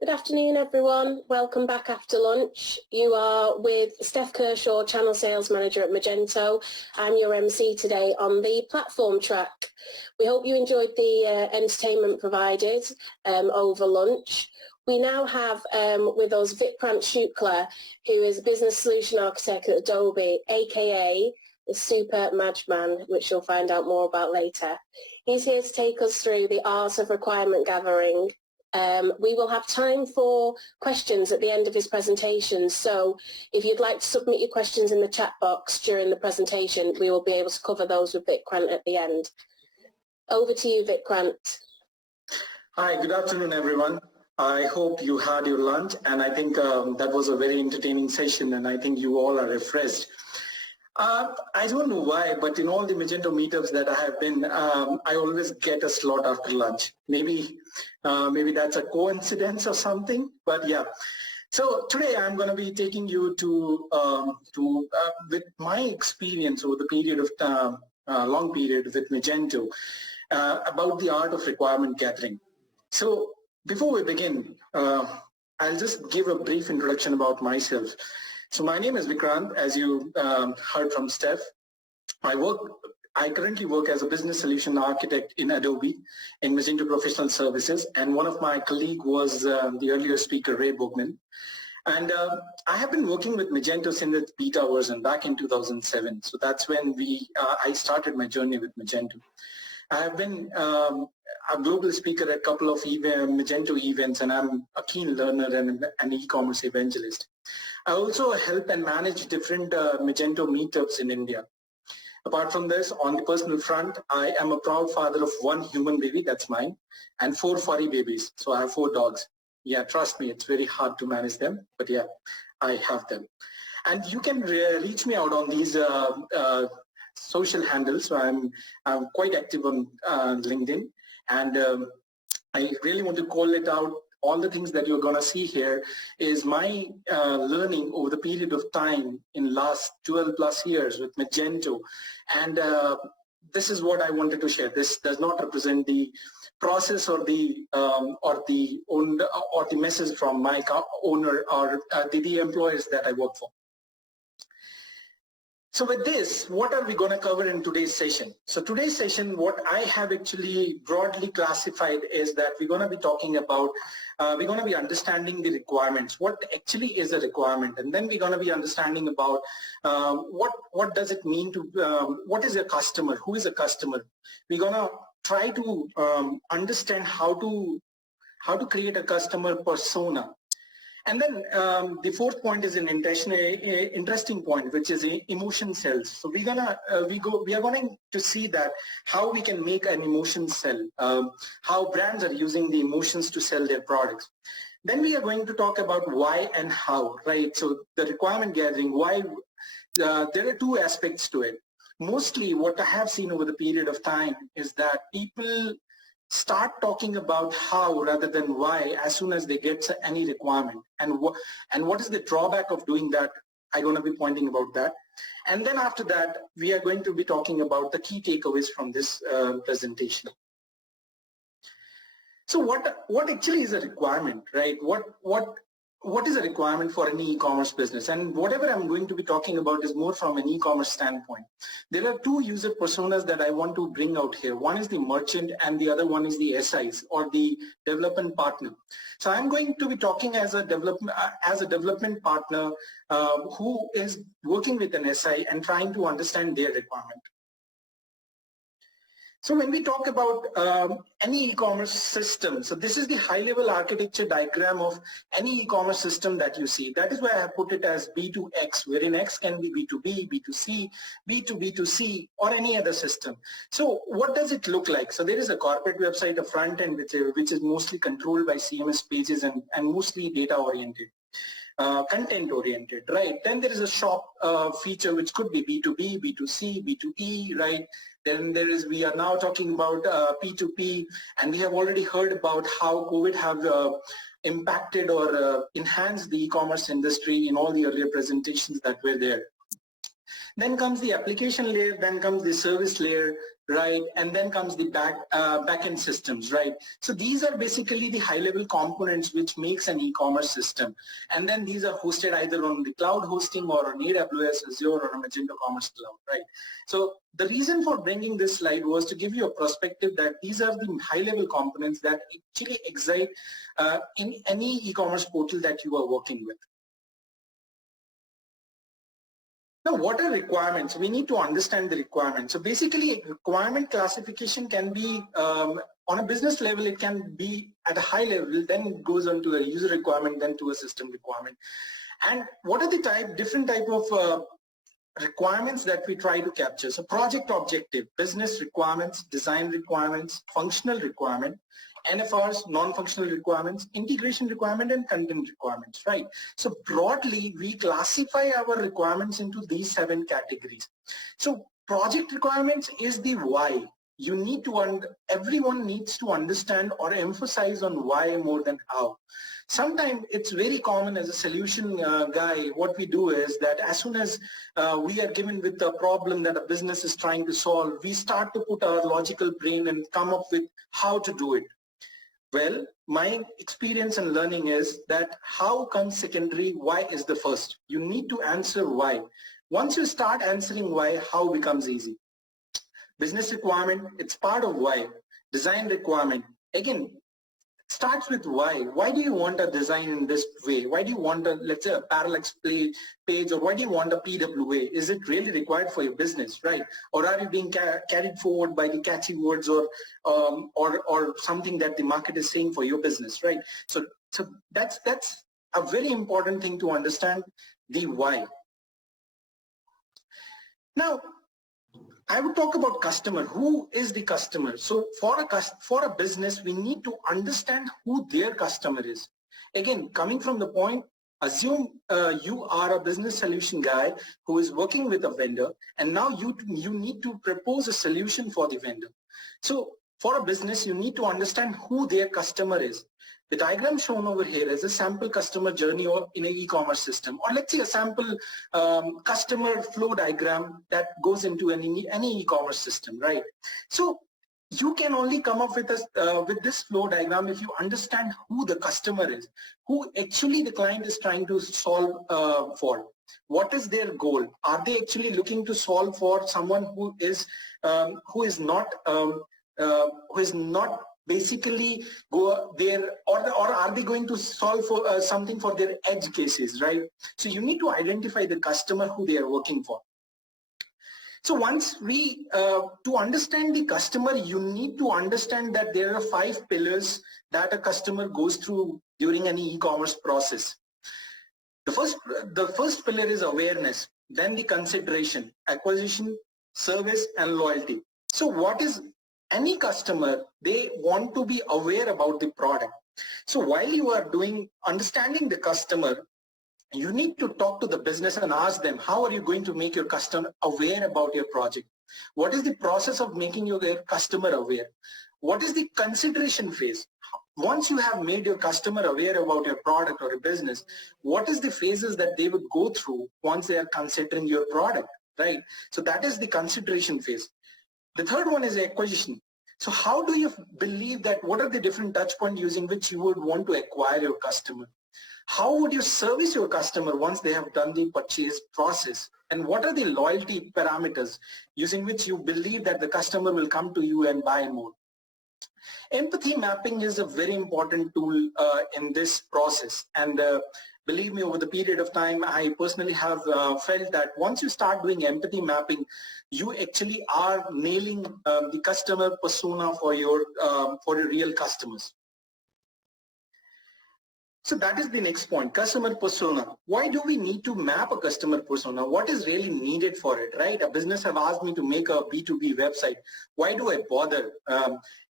Good afternoon, everyone. Welcome back after lunch. You are with Steph Kershaw, Channel Sales Manager at Magento. I'm your MC today on the platform track. We hope you enjoyed the entertainment provided over lunch. We now have with us Vikrant, who is a Business Solution Architect at Adobe, aka the Super Madman, which you'll find out more about later. He's here to take us through the art of requirement gathering. We will have time for questions at the end of his presentation, so if you'd like to submit your questions in the chat box during the presentation, we will be able to cover those with Vikrant at the end. Over to you, Vikrant. Hi, good afternoon, everyone. I hope you had your lunch, and I think that was a very entertaining session, and I think you all are refreshed. I don't know why, but in all the Magento meetups that I have been, I always get a slot after lunch. Maybe that's a coincidence or something, but yeah. So today I'm going to be taking you to with my experience over the period of time, long period with Magento, about the art of requirement gathering. So before we begin, I'll just give a brief introduction about myself. So my name is Vikrant, as you heard from Steph. I currently work as a business solution architect in Adobe in Magento Professional Services, and one of my colleagues was the earlier speaker, Ray Bogman. And I have been working with Magento since its beta version back in 2007. So that's when I started my journey with Magento. I have been a global speaker at a couple of Magento events, and I'm a keen learner and an e-commerce evangelist. I also help and manage different Magento meetups in India. Apart from this, on the personal front, I am a proud father of one human baby, that's mine, and 4 furry babies. So I have 4 dogs. Yeah, trust me, it's very hard to manage them, but yeah, I have them. And you can reach me out on these social handles. So I'm quite active on LinkedIn, and I really want to call it out. All the things that you're going to see here is my learning over the period of time in last 12 plus years with Magento, and this is what I wanted to share. This does not represent the process or the message from my owner or the employers that I work for. So with this, what are we going to cover in today's session? So today's session, what I have actually broadly classified is that we're going to be talking about, we're going to be understanding the requirements. What actually is a requirement? And then we're going to be understanding about what does it mean to, what is a customer? Who is a customer? We're going to try to understand how to create a customer persona. And then the fourth point is an interesting point, which is emotion cells. So we are going to see that how we can make an emotion cell, how brands are using the emotions to sell their products. Then we are going to talk about why and how, right? So the requirement gathering, why, there are 2 aspects to it. Mostly what I have seen over the period of time is that people start talking about how rather than why as soon as they get any requirement, and what is the drawback of doing that. I'm going to be pointing about that, and then after that we are going to be talking about the key takeaways from this presentation. So what actually is a requirement, right? What is a requirement for any e-commerce business? And whatever I'm going to be talking about is more from an e-commerce standpoint. There are 2 user personas that I want to bring out here. One is the merchant and the other one is the SIs, or the development partner. So I'm going to be talking as a development partner who is working with an SI and trying to understand their requirement. So when we talk about any e-commerce system, so this is the high-level architecture diagram of any e-commerce system that you see. That is why I have put it as B2X, wherein X can be B2B, B2C, B2B2C, or any other system. So what does it look like? So there is a corporate website, a front end, which is mostly controlled by CMS pages and mostly data-oriented. Content-oriented, right? Then there is a shop feature which could be B2B, B2C, B2E, right? Then we are now talking about P2P, and we have already heard about how COVID have impacted or enhanced the e-commerce industry in all the earlier presentations that were there. Then comes the application layer, then comes the service layer, right? And then comes the back-end systems, right? So these are basically the high-level components which makes an e-commerce system. And then these are hosted either on the cloud hosting or on AWS, Azure, or on Magento Commerce Cloud, right? So the reason for bringing this slide was to give you a perspective that these are the high-level components that actually excite in any e-commerce portal that you are working with. Now, what are requirements? We need to understand the requirements. So basically, requirement classification can be, on a business level, it can be at a high level, then it goes on to a user requirement, then to a system requirement. And what are the different type of requirements that we try to capture? So project objective, business requirements, design requirements, functional requirement, NFRs, non-functional requirements, integration requirement, and content requirements, right? So broadly, we classify our requirements into these 7 categories. So project requirements is the why. You need to, everyone needs to understand or emphasize on why more than how. Sometimes it's very common as a solution guy, what we do is that as soon as we are given with a problem that a business is trying to solve, we start to put our logical brain and come up with how to do it. Well, my experience and learning is that how comes secondary, why is the first. You need to answer why. Once you start answering why, how becomes easy. Business requirement, it's part of why. Design requirement, again, starts with why. Why do you want a design in this way? Why do you want a, let's say, a parallax page, or why do you want a PWA? Is it really required for your business, right? Or are you being carried forward by the catchy words or something that the market is saying for your business, right? So that's a very important thing to understand, the why. Now, I would talk about customer. Who is the customer? So for a business, we need to understand who their customer is. Again, coming from the point, assume you are a business solution guy who is working with a vendor, and now you need to propose a solution for the vendor. So for a business, you need to understand who their customer is. The diagram shown over here is a sample customer journey or in an e-commerce system, or let's say a sample customer flow diagram that goes into any e-commerce system, right? So you can only come up with this flow diagram if you understand who the customer is, who actually the client is trying to solve for. What is their goal? Are they actually looking to solve for someone who is not basically go there, or are they going to solve for something for their edge cases, right? So you need to identify the customer who they are working for. So once we, to understand the customer, you need to understand that there are 5 pillars that a customer goes through during any e-commerce process. The first pillar is awareness, then the consideration, acquisition, service, and loyalty. So what is any customer? They want to be aware about the product. So while you are understanding the customer, you need to talk to the business and ask them, how are you going to make your customer aware about your project? What is the process of making your customer aware? What is the consideration phase? Once you have made your customer aware about your product or your business, what is the phases that they would go through once they are considering your product, right? So that is the consideration phase. The third one is acquisition. So how do you believe that, what are the different touch points using which you would want to acquire your customer? How would you service your customer once they have done the purchase process? And what are the loyalty parameters using which you believe that the customer will come to you and buy more? Empathy mapping is a very important tool in this process. And believe me, over the period of time, I personally have felt that once you start doing empathy mapping, you actually are nailing the customer persona for your real customers. So that is the next point, customer persona. Why do we need to map a customer persona? What is really needed for it, right? A business have asked me to make a B2B website. Why do I bother?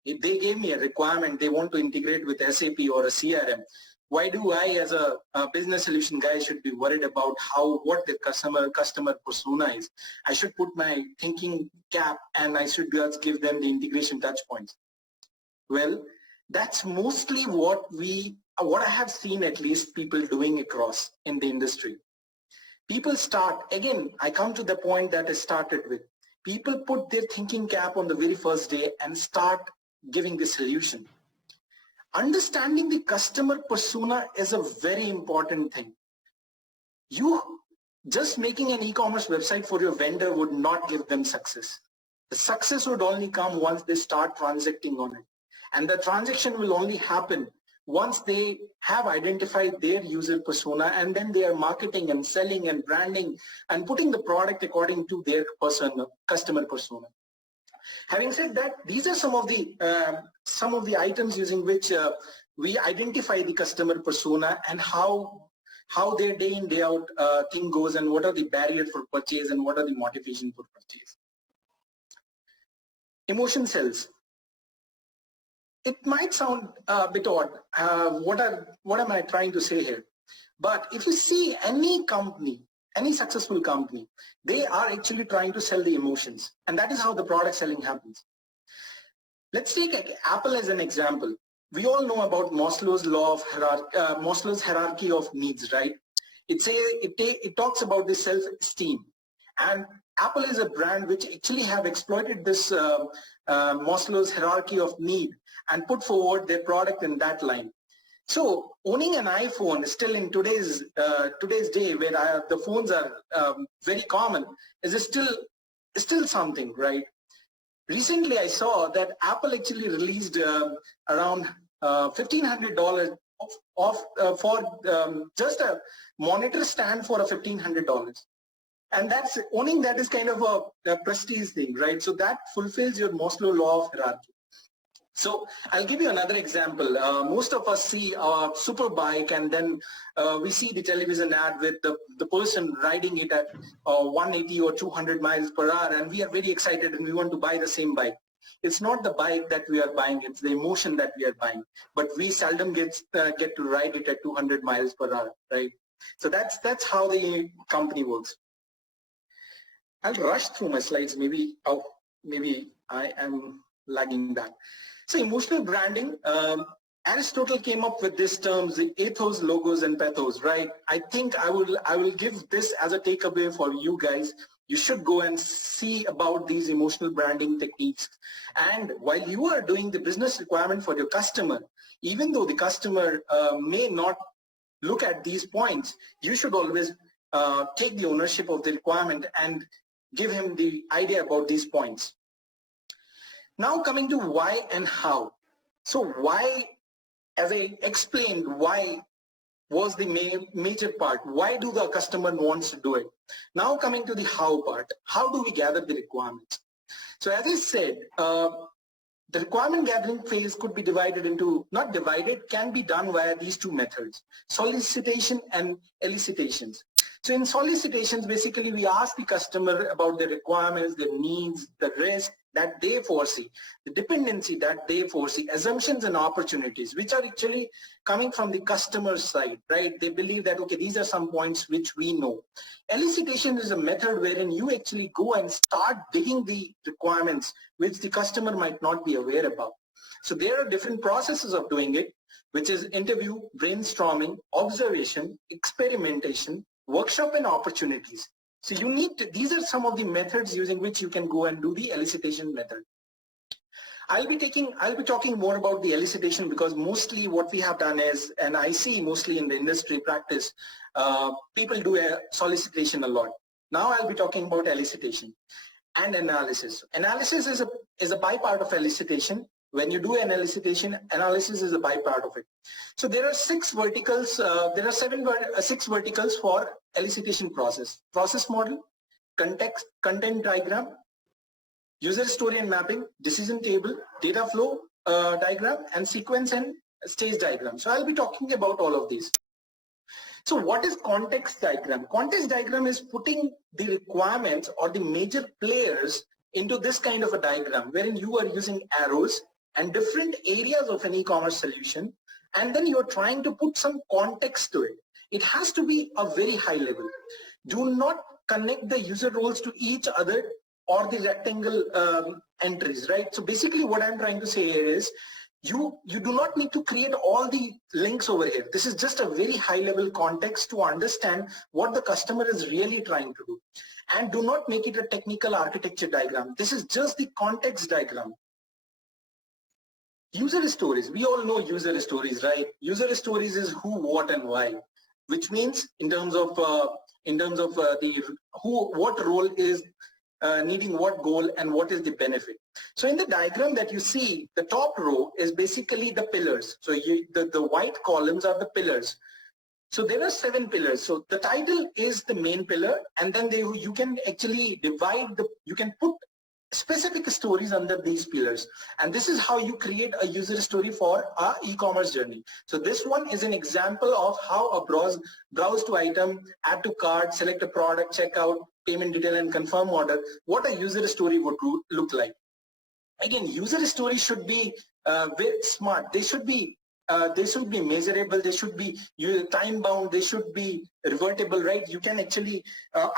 If they gave me a requirement, they want to integrate with SAP or a CRM. Why do I, as a business solution guy, should be worried about what the customer persona is? I should put my thinking cap and I should just give them the integration touch points. Well, that's mostly what I have seen, at least, people doing across in the industry. People start, again, I come to the point that I started with. People put their thinking cap on the very first day and start giving the solution. Understanding the customer persona is a very important thing. You just making an e-commerce website for your vendor would not give them success. The success would only come once they start transacting on it. And the transaction will only happen once they have identified their user persona, and then they are marketing and selling and branding and putting the product according to their customer persona. Having said that, these are some of the items using which we identify the customer persona and how their day in day out thing goes, and what are the barriers for purchase and what are the motivation for purchase. Emotion sells. It might sound a bit odd. What am I trying to say here? But if you see any company, any successful company, they are actually trying to sell the emotions, and that is how the product selling happens. Let's take Apple as an example. We all know about Maslow's law of Maslow's hierarchy of needs, right? It talks about the self-esteem, and Apple is a brand which actually have exploited this Maslow's hierarchy of need and put forward their product in that line. So owning an iPhone still in today's day, where the phones are very common, is still something, right? Recently, I saw that Apple actually released around $1,500 for just a monitor stand for $1,500. And owning that is kind of a prestige thing, right? So that fulfills your Maslow law of hierarchy. So I'll give you another example. Most of us see a super bike, and then we see the television ad with the person riding it at 180 or 200 miles per hour, and we are very excited and we want to buy the same bike. It's not the bike that we are buying, it's the emotion that we are buying. But we seldom get to ride it at 200 miles per hour, right? So that's how the company works. I'll rush through my slides. Maybe I am lagging back. So emotional branding, Aristotle came up with these terms, the ethos, logos, and pathos, right? I think I will give this as a takeaway for you guys. You should go and see about these emotional branding techniques. And while you are doing the business requirement for your customer, even though the customer may not look at these points, you should always take the ownership of the requirement and give him the idea about these points. Now coming to why and how. So why, as I explained, why was the major part. Why do the customer wants to do it? Now coming to the how part. How do we gather the requirements? So as I said, the requirement gathering phase could be divided into, not divided, can be done via these two methods, solicitation and elicitations. So in solicitations, basically we ask the customer about their requirements, their needs, the risk that they foresee, the dependency that they foresee, assumptions and opportunities, which are actually coming from the customer's side, right? They believe that, okay, these are some points which we know. Elicitation is a method wherein you actually go and start digging the requirements which the customer might not be aware about. So there are different processes of doing it, which is interview, brainstorming, observation, experimentation, workshop, and opportunities. So you need to, these are some of the methods using which you can go and do the elicitation method. I'll be talking more about the elicitation because mostly what we have done is, and I see mostly in the industry practice, people do a solicitation a lot. Now I'll be talking about elicitation and analysis. Analysis is a bypart of elicitation. When you do an elicitation, analysis is a bypart of it. So there are 6 verticals, there are 6 verticals for elicitation process. Process model, context, content diagram, user story and mapping, decision table, data flow diagram, and sequence and stage diagram. So I'll be talking about all of these. So what is context diagram? Context diagram is putting the requirements or the major players into this kind of a diagram wherein you are using arrows and different areas of an e-commerce solution, and then you're trying to put some context to it. It has to be a very high level. Do not connect the user roles to each other or the rectangle entries, right? So basically what I'm trying to say here is You do not need to create all the links over here. This is just a very high level context to understand what the customer is really trying to do. And do not make it a technical architecture diagram. This is just the context diagram. User stories, we all know user stories, right? User stories is who, what, and why, which means in terms of the who, what role is needing what goal and what is the benefit. So in the diagram that you see, the top row is basically the pillars. So the white columns are the pillars. So there are 7 pillars. So the title is the main pillar, and then you can actually divide you can put specific stories under these pillars, and this is how you create a user story for our e-commerce journey. So this one is an example of how a browse to item, add to cart, select a product, checkout, payment detail, and confirm order, what a user story would look like. Again, user stories should be very smart. They should be measurable, they should be time bound, they should be revertible, right? You can actually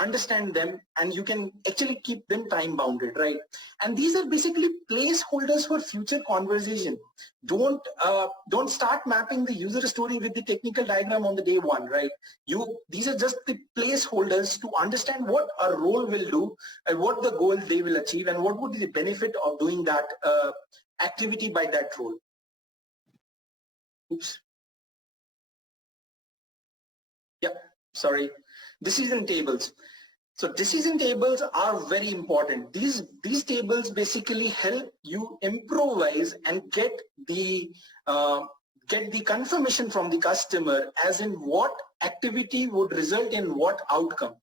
understand them, and you can actually keep them time bounded, right? And these are basically placeholders for future conversation. Don't start mapping the user story with the technical diagram on the day one, right? These are just the placeholders to understand what a role will do and what the goal they will achieve, and what would be the benefit of doing that activity by that role. Oops. Yeah, sorry. Decision tables. So decision tables are very important. These tables basically help you improvise and get the confirmation from the customer as in what activity would result in what outcome.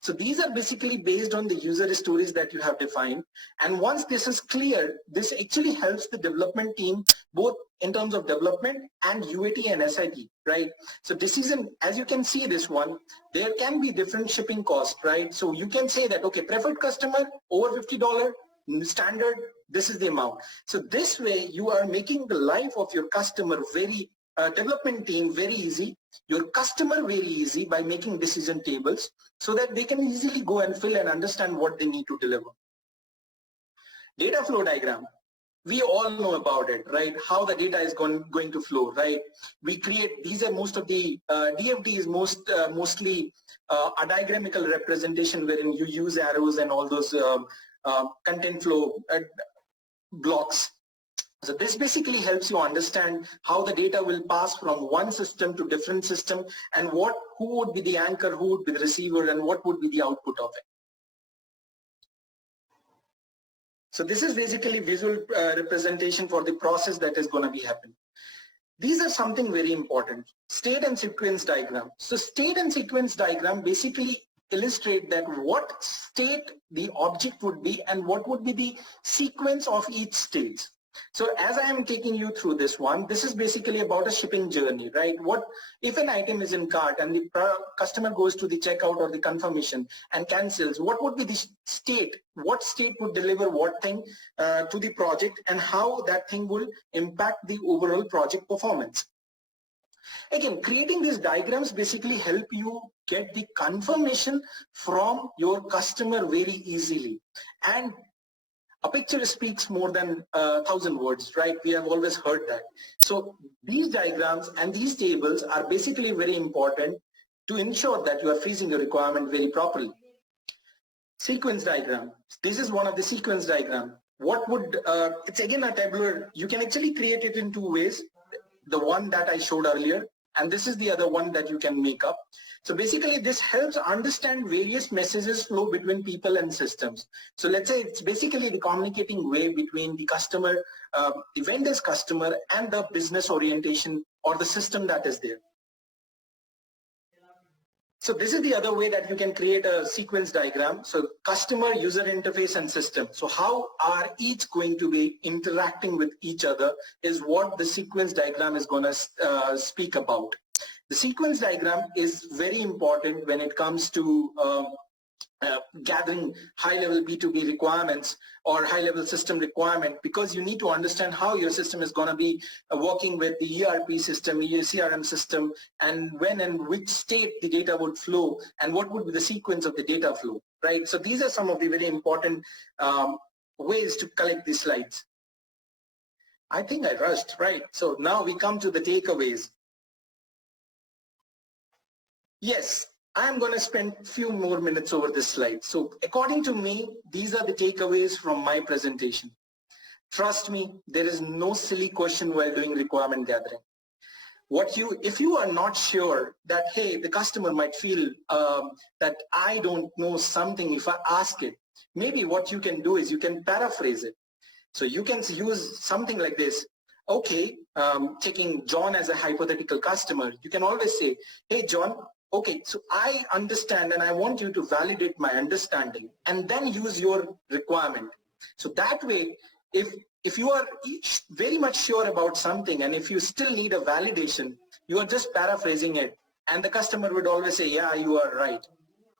So these are basically based on the user stories that you have defined. And once this is clear, this actually helps the development team both in terms of development and UAT and SIT, right? So decision, as you can see this one, there can be different shipping costs, right? So you can say that, okay, preferred customer over $50, standard, this is the amount. So this way you are making the life of your customer very development team very easy, your customer very easy by making decision tables so that they can easily go and fill and understand what they need to deliver. Data flow diagram. We all know about it, right? How the data is going to flow, right? We create, these are most of the, DFD is mostly a diagramical representation wherein you use arrows and all those content flow blocks. So this basically helps you understand how the data will pass from one system to different system, and who would be the anchor, who would be the receiver, and what would be the output of it. So this is basically visual representation for the process that is going to be happening. These are something very important. State and sequence diagram. So state and sequence diagram basically illustrate that what state the object would be and what would be the sequence of each stage. So as I am taking you through this one, this is basically about a shipping journey, right? What if an item is in cart and the customer goes to the checkout or the confirmation and cancels, what would be the state? What state would deliver what thing to the project, and how that thing will impact the overall project performance? Again, creating these diagrams basically help you get the confirmation from your customer very easily. And a picture speaks more than 1,000 words, right? We have always heard that. So these diagrams and these tables are basically very important to ensure that you are freezing your requirement very properly. Sequence diagram. This is one of the sequence diagram. What would, it's again a tabular. You can actually create it in 2 ways. The one that I showed earlier, and this is the other one that you can make up. So basically this helps understand various messages flow between people and systems. So let's say it's basically the communicating way between the customer, the vendor's customer, and the business orientation or the system that is there. So this is the other way that you can create a sequence diagram. So customer, user interface, and system. So how are each going to be interacting with each other is what the sequence diagram is going to speak about. The sequence diagram is very important when it comes to gathering high-level B2B requirements or high-level system requirement, because you need to understand how your system is going to be working with the ERP system, CRM system, and when and which state the data would flow and what would be the sequence of the data flow, right? So these are some of the very important ways to collect these slides. I think I rushed, right? So now we come to the takeaways. Yes, I'm going to spend a few more minutes over this slide. So according to me, these are the takeaways from my presentation. Trust me, there is no silly question while doing requirement gathering. If you are not sure that, hey, the customer might feel that I don't know something if I ask it, maybe what you can do is you can paraphrase it. So you can use something like this. Okay, taking John as a hypothetical customer, you can always say, hey, John, okay, so I understand and I want you to validate my understanding, and then use your requirement. So that way, if you are very much sure about something and if you still need a validation, you are just paraphrasing it, and the customer would always say, yeah, you are right.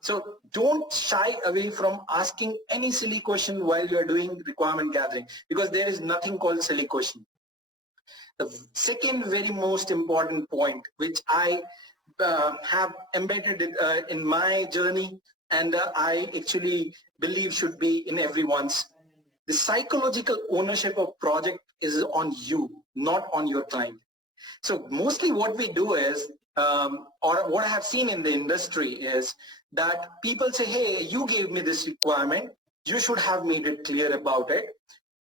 So don't shy away from asking any silly question while you are doing requirement gathering, because there is nothing called silly question. The second very most important point, which I have embedded in my journey, and I actually believe should be in everyone's, the psychological ownership of project is on you, not on your client. So mostly what we do is, or what I have seen in the industry is that people say, hey, you gave me this requirement, you should have made it clear about it,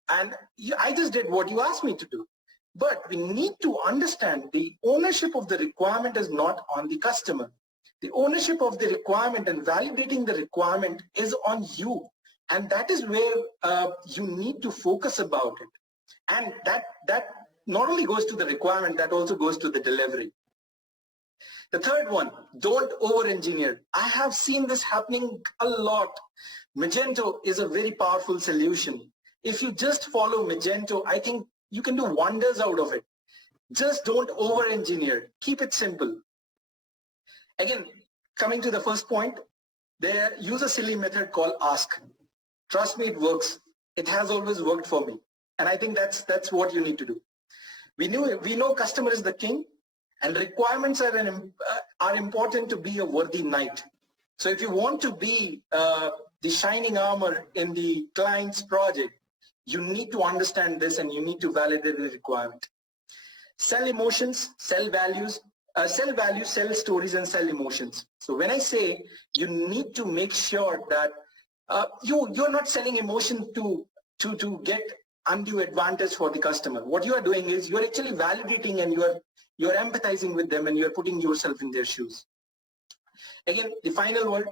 and I just did what you asked me to do. But we need to understand the ownership of the requirement is not on the customer. The ownership of the requirement and validating the requirement is on you. And that is where you need to focus about it. And that not only goes to the requirement, that also goes to the delivery. The third one, don't over-engineer. I have seen this happening a lot. Magento is a very powerful solution. If you just follow Magento, I think you can do wonders out of it. Just don't over-engineer. Keep it simple. Again, coming to the first point, use a silly method called ask. Trust me, it works. It has always worked for me. And I think that's what you need to do. We know customer is the king, and requirements are important to be a worthy knight. So if you want to be the shining armor in the client's project, you need to understand this and you need to validate the requirement. Sell emotions, sell values, sell stories, and sell emotions. So when I say you need to make sure that you're not selling emotion to get undue advantage for the customer. What you are doing is you're actually validating and you're empathizing with them and you're putting yourself in their shoes. Again, the final word,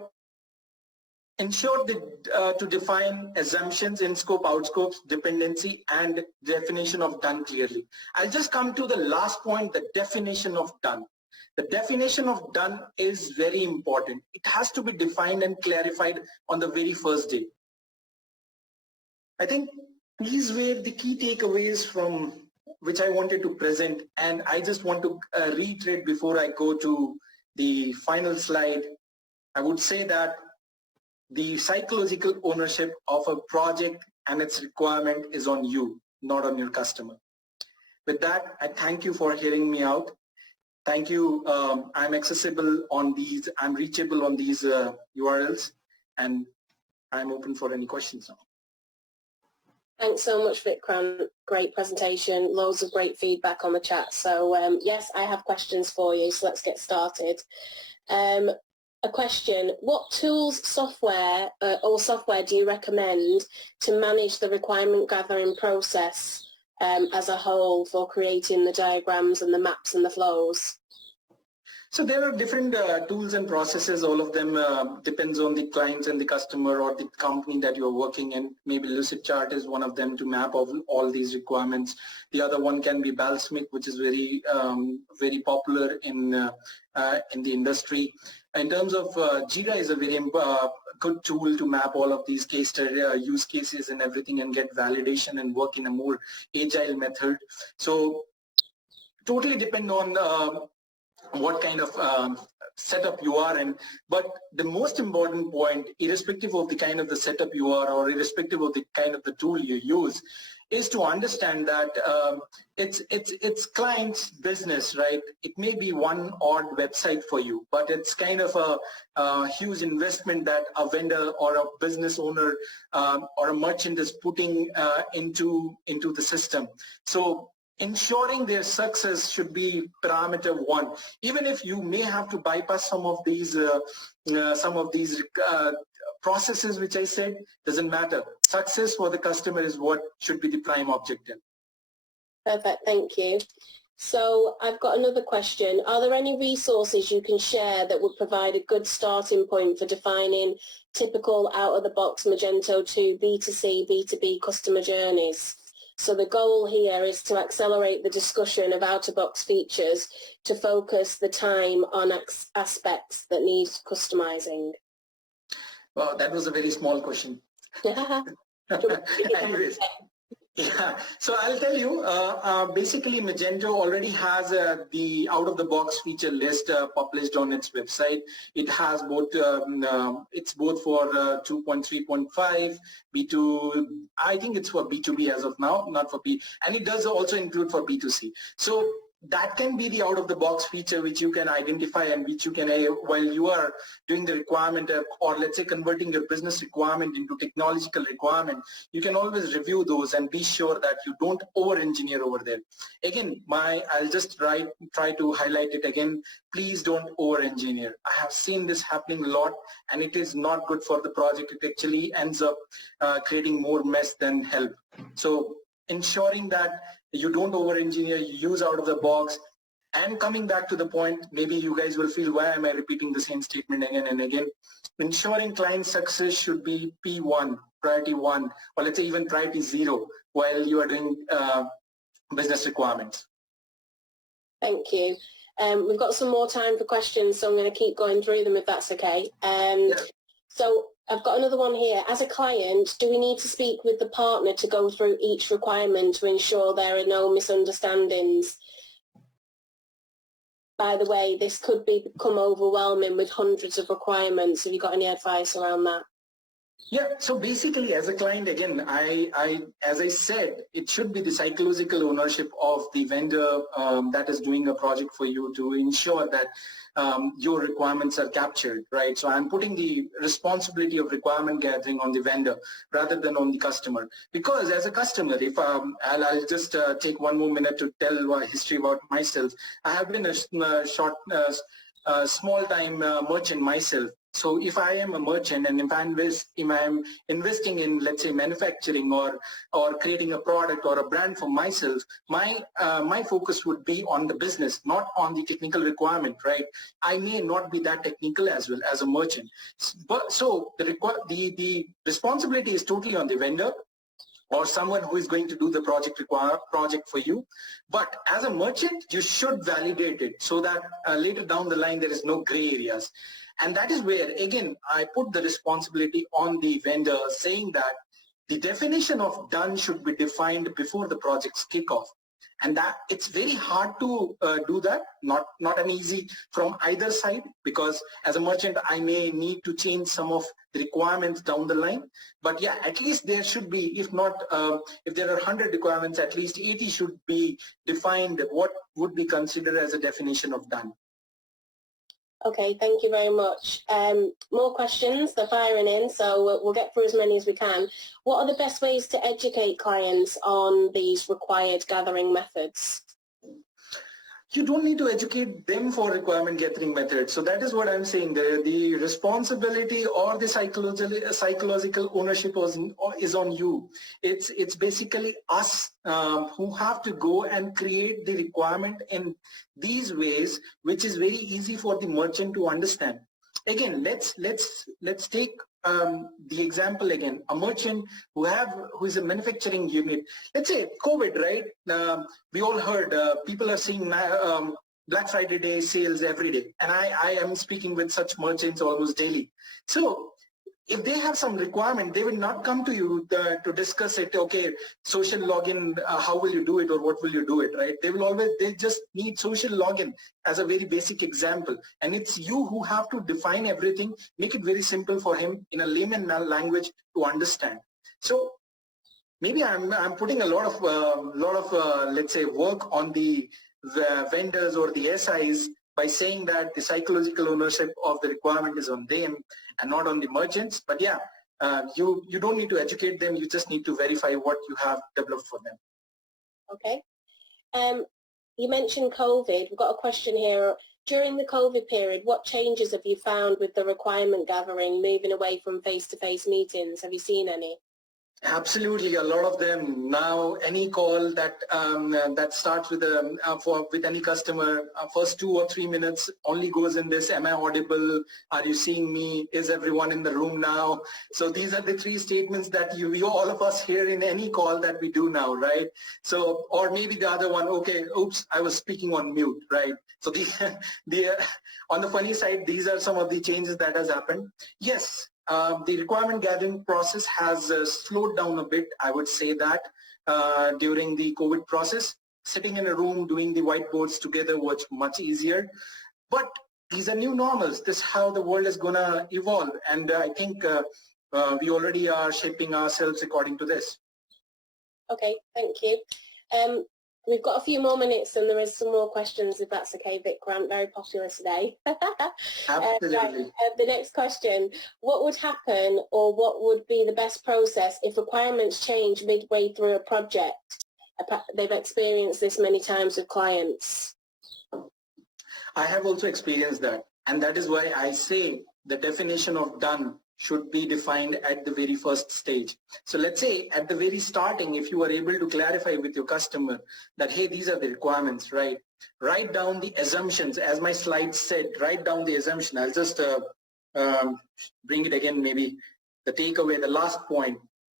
ensure to define assumptions, in scope, outscopes, dependency, and definition of done clearly. I'll just come to the last point, the definition of done. The definition of done is very important. It has to be defined and clarified on the very first day. I think these were the key takeaways from which I wanted to present, and I just want to reiterate before I go to the final slide. I would say that the psychological ownership of a project and its requirement is on you, not on your customer. With that, I thank you for hearing me out. Thank you. I'm accessible on these, I'm reachable on these URLs, and I'm open for any questions now. Thanks so much, Vikrant. Great presentation, loads of great feedback on the chat. So yes, I have questions for you, so let's get started. A question, what tools, software or software do you recommend to manage the requirement gathering process as a whole for creating the diagrams and the maps and the flows? So there are different tools and processes. All of them depends on the clients and the customer or the company that you're working in. Maybe Lucidchart is one of them to map all these requirements. The other one can be Balsamiq, which is very very popular in the industry. In terms of Jira is a very good tool to map all of these case study use cases and everything and get validation and work in a more agile method. So totally depend on what kind of setup you are in. But the most important point, irrespective of the kind of the setup you are or irrespective of the kind of the tool you use, is to understand that it's client's business, right? It may be one odd website for you, but it's kind of a huge investment that a vendor or a business owner or a merchant is putting into the system. So ensuring their success should be parameter one. Even if you may have to bypass some of these processes which I said, doesn't matter. Success for the customer is what should be the prime objective. Perfect, thank you. So I've got another question. Are there any resources you can share that would provide a good starting point for defining typical out-of-the-box Magento 2 B2C, B2B customer journeys? So the goal here is to accelerate the discussion of out-of-box features to focus the time on aspects that need customizing. Well, that was a very small question. Anyways. Yeah, so I'll tell you, basically Magento already has the out-of-the-box feature list published on its website. It has both, it's both for 2.3.5, B2, I think it's for B2B as of now, not for B, and it does also include for B2C. So that can be the out-of-the-box feature which you can identify and which you can, while you are doing the requirement or let's say converting your business requirement into technological requirement, you can always review those and be sure that you don't over-engineer over there. Again, I'll just try to highlight it again. Please don't over-engineer. I have seen this happening a lot and it is not good for the project. It actually ends up creating more mess than help. So ensuring that you don't over-engineer, you use out of the box, and coming back to the point, maybe you guys will feel, why am I repeating the same statement again and again? Ensuring client success should be P1, priority 1, or let's say even priority 0 while you are doing business requirements. Thank you. We've got some more time for questions, so I'm going to keep going through them if that's okay. Yeah. So I've got another one here. As a client, do we need to speak with the partner to go through each requirement to ensure there are no misunderstandings? By the way, this could become overwhelming with hundreds of requirements. Have you got any advice around that? Yeah, so basically as a client, again, as I said, it should be the psychological ownership of the vendor that is doing a project for you to ensure that your requirements are captured, right? So I'm putting the responsibility of requirement gathering on the vendor rather than on the customer. Because as a customer, if I'll just take one more minute to tell a history about myself. I have been a small-time merchant myself. So if I am a merchant and if I'm investing in, let's say, manufacturing or creating a product or a brand for myself, my focus would be on the business, not on the technical requirement, right? I may not be that technical as well as a merchant. But so the responsibility is totally on the vendor or someone who is going to do the project for you. But as a merchant, you should validate it so that later down the line, there is no gray areas. And that is where, again, I put the responsibility on the vendor, saying that the definition of done should be defined before the project's kickoff. And that it's very hard to do that, not an easy from either side, because as a merchant, I may need to change some of the requirements down the line. But yeah, at least there should be, if not, if there are 100 requirements, at least 80 should be defined what would be considered as a definition of done. Okay, thank you very much. More questions, they're firing in, so we'll get through as many as we can. What are the best ways to educate clients on these required gathering methods? You don't need to educate them for requirement gathering methods. So that is what I'm saying. The responsibility or the psychological ownership is on you. It's basically us who have to go and create the requirement in these ways, which is very easy for the merchant to understand. Again, let's take the example again. A merchant who is a manufacturing unit. Let's say COVID, right? We all heard people are seeing Black Friday day sales every day, and I am speaking with such merchants almost daily. So if they have some requirement, they will not come to you to discuss it. Okay, social login, how will you do it or what will you do it, right? They just need social login as a very basic example. And it's you who have to define everything, make it very simple for him in a layman language to understand. So maybe I'm putting a lot of let's say work on the vendors or the SIs by saying that the psychological ownership of the requirement is on them and not on the merchants. But yeah, you don't need to educate them. You just need to verify what you have developed for them. Okay. You mentioned COVID. We've got a question here. During the COVID period, what changes have you found with the requirement gathering, moving away from face-to-face meetings? Have you seen any? Absolutely, a lot of them now. Any call that that starts with with any customer, first 2 or 3 minutes only goes in this: am I audible? Are you seeing me? Is everyone in the room now? So these are the 3 statements that we all of us hear in any call that we do now, right? So, or maybe the other one, okay, oops, I was speaking on mute, right? So on the funny side, these are some of the changes that has happened. Yes. The requirement gathering process has slowed down a bit, I would say that, during the COVID process. Sitting in a room doing the whiteboards together was much easier. But these are new normals. This is how the world is going to evolve. And I think we already are shaping ourselves according to this. Okay, thank you. We've got a few more minutes and there is some more questions, if that's okay, Vikrant. Very popular today. Absolutely. The next question, what would happen or what would be the best process if requirements change midway through a project? They've experienced this many times with clients. I have also experienced that. And that is why I say the definition of done should be defined at the very first stage. So let's say at the very starting, if you are able to clarify with your customer that, hey, these are the requirements, right? Write down the assumptions. As my slide said, write down the assumption. I'll just bring it again, maybe the takeaway, the last point.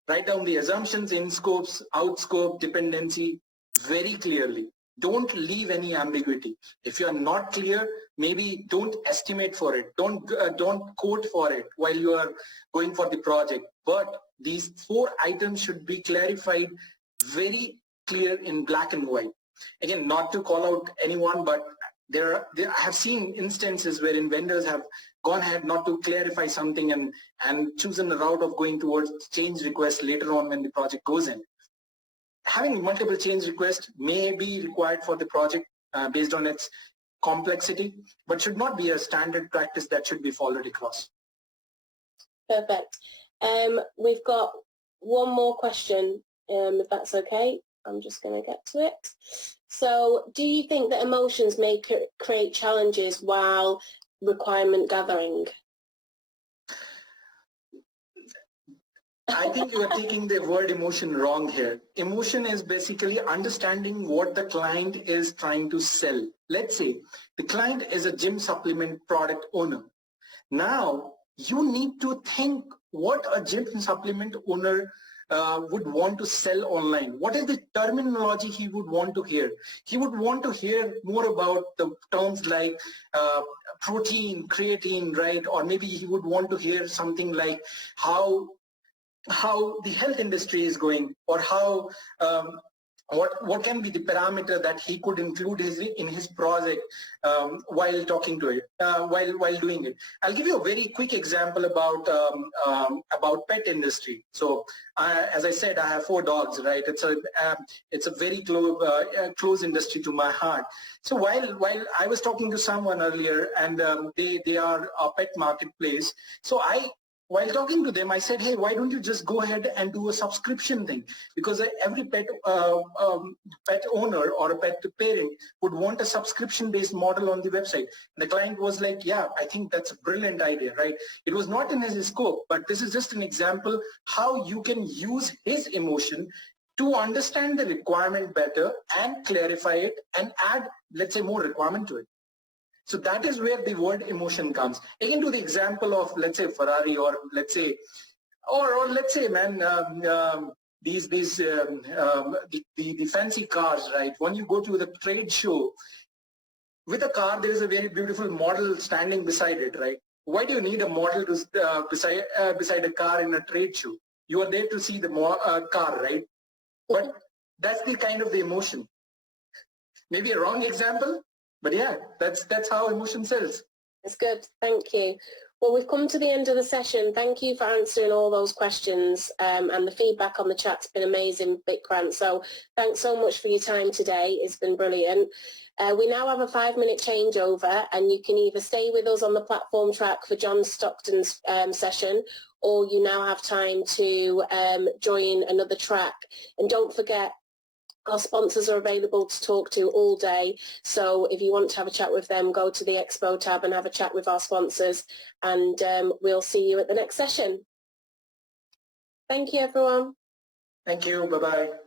Write down the assumptions, in scopes, out scope, dependency very clearly. Don't leave any ambiguity. If you are not clear, maybe don't estimate for it. Don't quote for it while you are going for the project. But these 4 items should be clarified very clear in black and white. Again, not to call out anyone, but I have seen instances wherein vendors have gone ahead not to clarify something and chosen a route of going towards change requests later on when the project goes in. Having multiple change requests may be required for the project based on its complexity, but should not be a standard practice that should be followed across. Perfect. We've got one more question, if that's okay. I'm just going to get to it. So do you think that emotions may create challenges while requirement gathering? I think you are taking the word emotion wrong here. Emotion is basically understanding what the client is trying to sell. Let's say the client is a gym supplement product owner. Now you need to think what a gym supplement owner would want to sell online. What is the terminology he would want to hear? He would want to hear more about the terms like protein, creatine, right? Or maybe he would want to hear something like how the health industry is going, or how what can be the parameter that he could include in his project while talking to it, while doing it. I'll give you a very quick example about pet industry. So as I said, I have 4 dogs, right? It's a very close industry to my heart. So while I was talking to someone earlier, and they are a pet marketplace, so while talking to them, I said, hey, why don't you just go ahead and do a subscription thing? Because every pet owner or a pet parent would want a subscription-based model on the website. And the client was like, yeah, I think that's a brilliant idea, right? It was not in his scope, but this is just an example how you can use his emotion to understand the requirement better and clarify it and add, let's say, more requirement to it. So that is where the word emotion comes. Again, to the example of, let's say, Ferrari, or let's say, or let's say, man, the fancy cars, right? When you go to the trade show, with a car, there is a very beautiful model standing beside it, right? Why do you need a model to beside a car in a trade show? You are there to see the car, right? But that's the kind of the emotion. Maybe a wrong example, but yeah, that's how emotion sells. It's good. Thank you. Well, we've come to the end of the session. Thank you for answering all those questions, and the feedback on the chat's been amazing, Vikrant. So thanks so much for your time today. It's been brilliant. We now have a 5-minute changeover, and you can either stay with us on the platform track for John Stockton's session, or you now have time to join another track. And don't forget, our sponsors are available to talk to all day, so if you want to have a chat with them, go to the Expo tab and have a chat with our sponsors, and we'll see you at the next session. Thank you, everyone. Thank you. Bye-bye.